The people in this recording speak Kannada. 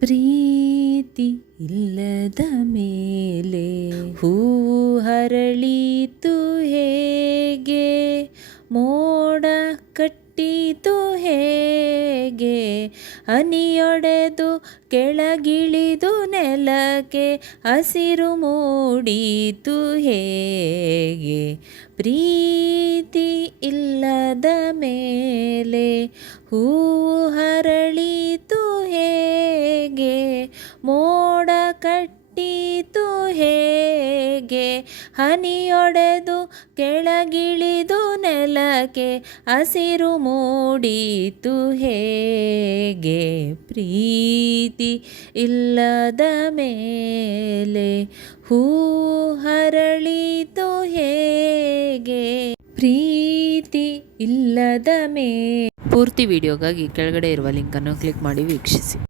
ಪ್ರೀತಿ ಇಲ್ಲದ ಮೇಲೆ ಹೂವು ಹರಳಿತು ಹೇಗೆ, ಮೋಡ ಕಟ್ಟಿತು ಹೇಗೆ, ಹನಿಯೊಡೆದು ಕೆಳಗಿಳಿದು ನೆಲಕ್ಕೆ ಹಸಿರು ಮೂಡಿತು ಹೇಗೆ. ಪ್ರೀತಿ ಇಲ್ಲದ ಮೇಲೆ ಹೂವು ಹರಳಿತು ಹೇಗೆ, ಮೋಡ ಕಟ್ಟಿತು ಹೇಗೆ, ಹನಿಯೊಡೆದು ಕೆಳಗಿಳಿದು ನೆಲಕ್ಕೆ ಹಸಿರು ಮೂಡಿತು ಹೇಗೆ. ಪ್ರೀತಿ ಇಲ್ಲದ ಮೇಲೆ ಹೂವು ಹರಳಿತು ಹೇಗೆ. ಪ್ರೀತಿ ಇಲ್ಲದ ಮೇಲೆ. ಪೂರ್ತಿ ವಿಡಿಯೋಗಾಗಿ ಕೆಳಗಡೆ ಇರುವ ಲಿಂಕನ್ನು ಕ್ಲಿಕ್ ಮಾಡಿ ವೀಕ್ಷಿಸಿ.